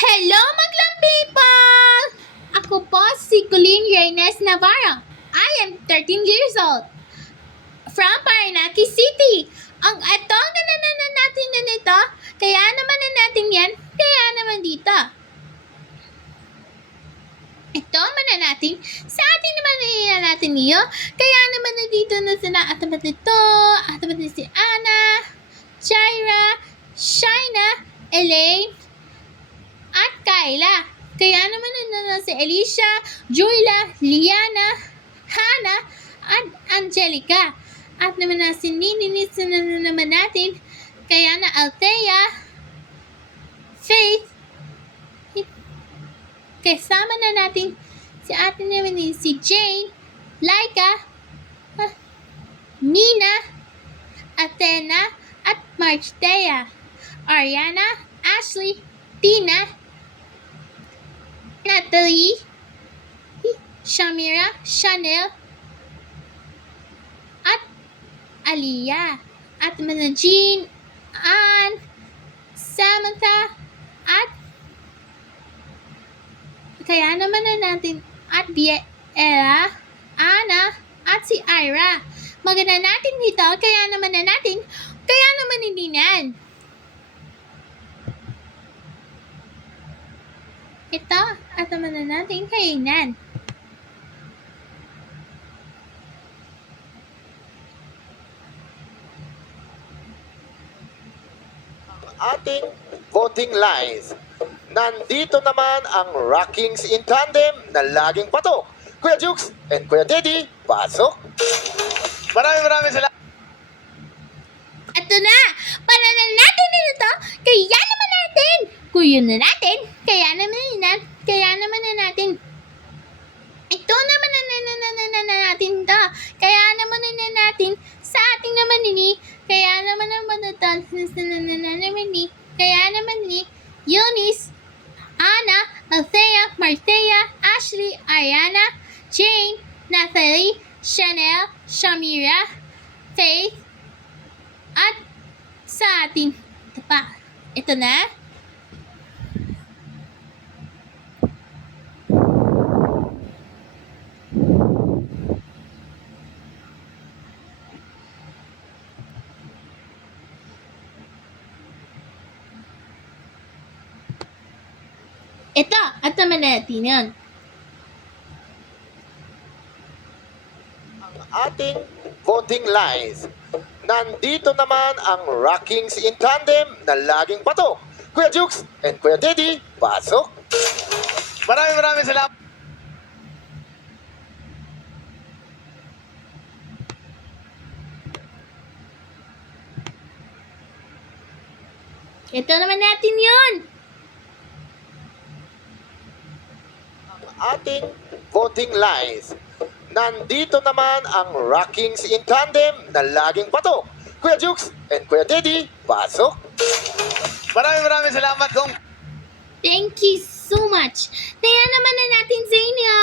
Hello, Maglang people! Ako po si Colleen Reynes Navarro. I am 13 years old. From Paranaque City. Ang atong nanananan natin na nito, kaya naman na natin yan, kaya naman dito. Ito man na natin, sa atin naman na natin niyo, kaya naman na dito na sila atamat nito, atamat na si Anna, Jaira, Shaina, Elaine, at Kyla. Kaya naman na si Alicia, Julia, Liana, Hannah, at Angelica. At naman na si Nininis na naman natin. Kaya na Althea, Faith, kasama na natin si ate naman ni si Jane, Laika, Nina, Athena, at Marchtea, Ariana, Ashley, Tina, Natalie, Shamira, Chanel, at Aliyah, at mga Jean, Ann, Samantha, at kaya naman na natin at Biela, Anna, at si Ira. Maganda natin dito, kaya naman na natin, kaya naman hindi nan. Ito, at naman na natin kainan. Ating voting lines. Nandito naman ang Rockings in Tandem na laging patok. Kuya Jukes and Kuya Teddy, pasok. Maraming salamat. Ito na! Para na natin ito, kaya naman natin! Kuya na natin, kaya naman na natin. Ito naman na natin to. Kaya naman na natin sa ating naman ini. Kaya naman ni. Kaya naman ni Eunice, Anna, Althea, Marthea, Ashley, Ariana, Jane, Natalie, Chanel, Shamira, Faith, at sa ating ito pa. Ito na. Ito, at naman natin yun. Ang ating voting lines. Nandito naman ang Rockings in Tandem na laging patok. Kuya Jukes and Kuya Teddy, pasok. Maraming salamat. Ito naman natin yun. Ating voting lines. Nandito naman ang Rockings in Tandem na laging patok. Kuya Jukes and Kuya Teddy, pasok. Maraming salamat kung Thank you so much. Kaya naman na natin sa inyo.